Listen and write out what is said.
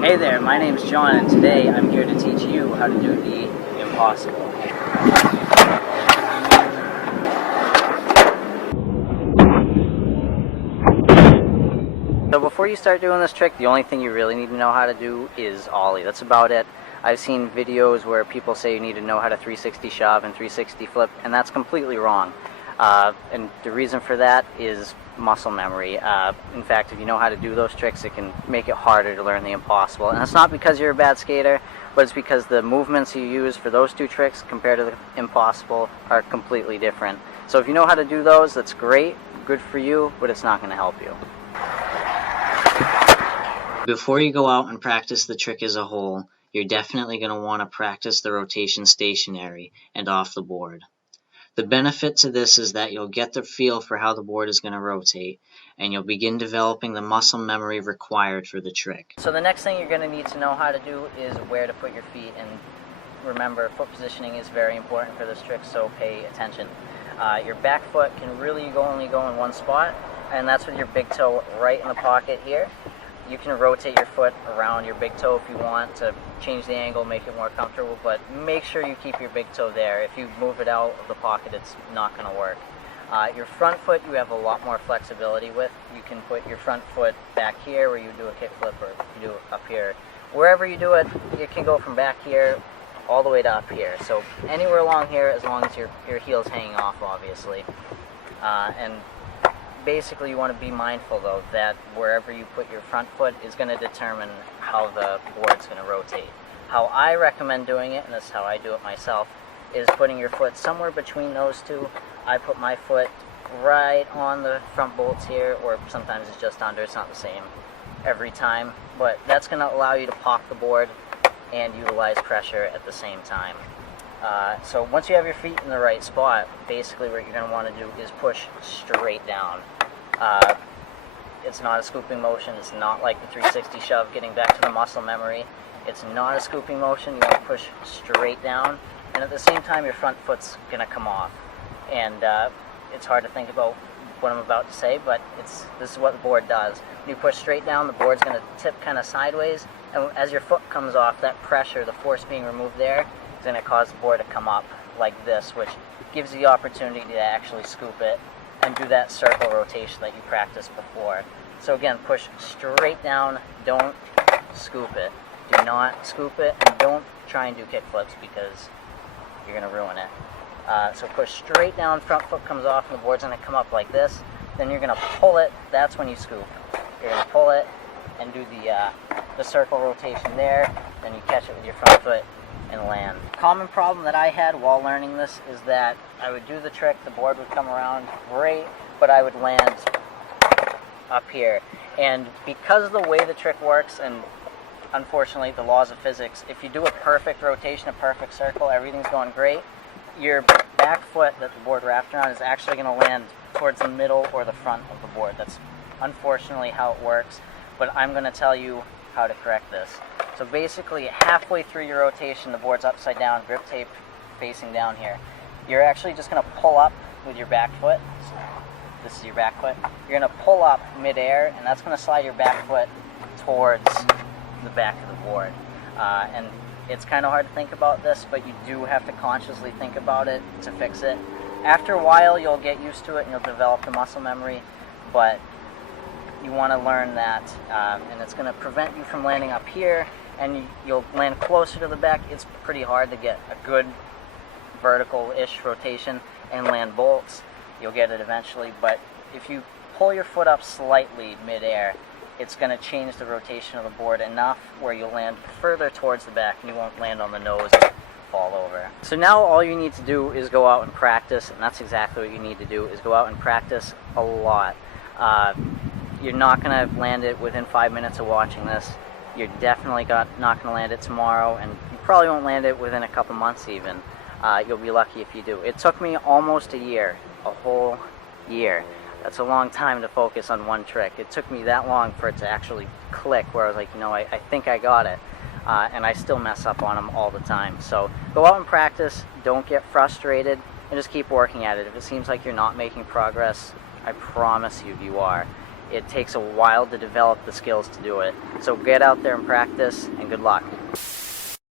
Hey there, my name's John, and today I'm here to teach you how to do the impossible. So before you start doing this trick, the only thing you really need to know how to do is ollie. That's about it. I've seen videos where people say you need to know how to 360 shove and 360 flip, and that's completely wrong. And the reason for that is muscle memory. In fact, if you know how to do those tricks, it can make it harder to learn the impossible. And it's not because you're a bad skater, but it's because the movements you use for those two tricks compared to the impossible are completely different. So if you know how to do those, that's great, good for you, but it's not going to help you. Before you go out and practice the trick as a whole, you're definitely going to want to practice the rotation stationary and off the board. The benefit to this is that you'll get the feel for how the board is going to rotate, and you'll begin developing the muscle memory required for the trick. So the next thing you're going to need to know how to do is where to put your feet, and remember, foot positioning is very important for this trick, so pay attention. Your back foot can really only go in one spot, and that's with your big toe right in the pocket here. You can rotate your foot around your big toe if you want to change the angle, make it more comfortable, but make sure you keep your big toe there. If you move it out of the pocket, it's not going to work. Your front foot, you have a lot more flexibility with. You can put your front foot back here where you do a kick flip, or you do it up here. Wherever you do it, it can go from back here all the way to up here. So anywhere along here, as long as your heel's hanging off, obviously. And basically, you want to be mindful, though, that wherever you put your front foot is going to determine how the board's going to rotate. How I recommend doing it, and this is how I do it myself, is putting your foot somewhere between those two. I put my foot right on the front bolts here, or sometimes it's just under. It's not the same every time, but that's going to allow you to pop the board and utilize pressure at the same time. So once you have your feet in the right spot, basically what you're going to want to do is push straight down. It's not a scooping motion. It's not like the 360 shove, getting back to the muscle memory. It's not a scooping motion. You want to push straight down, and at the same time your front foot's going to come off. And it's hard to think about what I'm about to say, but this is what the board does. When you push straight down, the board's going to tip kind of sideways, and as your foot comes off, that pressure, the force being removed there, is going to cause the board to come up like this, which gives you the opportunity to actually scoop it and do that circle rotation that you practiced before. So again, push straight down, don't scoop it. Do not scoop it, and don't try and do kick flips because you're going to ruin it. So push straight down, front foot comes off, and the board's going to come up like this. Then you're going to pull it, that's when you scoop. You're going to pull it and do the circle rotation there, then you catch it with your front foot and land. Common problem that I had while learning this is that I would do the trick, the board would come around great, but I would land up here. And because of the way the trick works, and unfortunately the laws of physics, if you do a perfect rotation, a perfect circle, everything's going great, your back foot that the board wrapped around is actually going to land towards the middle or the front of the board. That's unfortunately how it works, but I'm going to tell you how to correct this. So basically, halfway through your rotation, the board's upside down, grip tape facing down here. You're actually just going to pull up with your back foot. So this is your back foot. You're going to pull up midair, and that's going to slide your back foot towards the back of the board. And it's kind of hard to think about this, but you do have to consciously think about it to fix it. After a while, you'll get used to it, and you'll develop the muscle memory, but you want to learn that, and it's going to prevent you from landing up here, and you'll land closer to the back. It's pretty hard to get a good vertical-ish rotation and land bolts. You'll get it eventually, but if you pull your foot up slightly midair, it's going to change the rotation of the board enough where you'll land further towards the back and you won't land on the nose and fall over. So now all you need to do is go out and practice, and that's exactly what you need to do, is go out and practice a lot. You're not going to land it within 5 minutes of watching this. You're definitely not going to land it tomorrow, and you probably won't land it within a couple months even. You'll be lucky if you do. It took me almost a year, a whole year. That's a long time to focus on one trick. It took me that long for it to actually click, where I was like, you know, I think I got it. And I still mess up on them all the time. So go out and practice, don't get frustrated, and just keep working at it. If it seems like you're not making progress, I promise you, you are. it takes a while to develop the skills to do it. So get out there and practice, and good luck.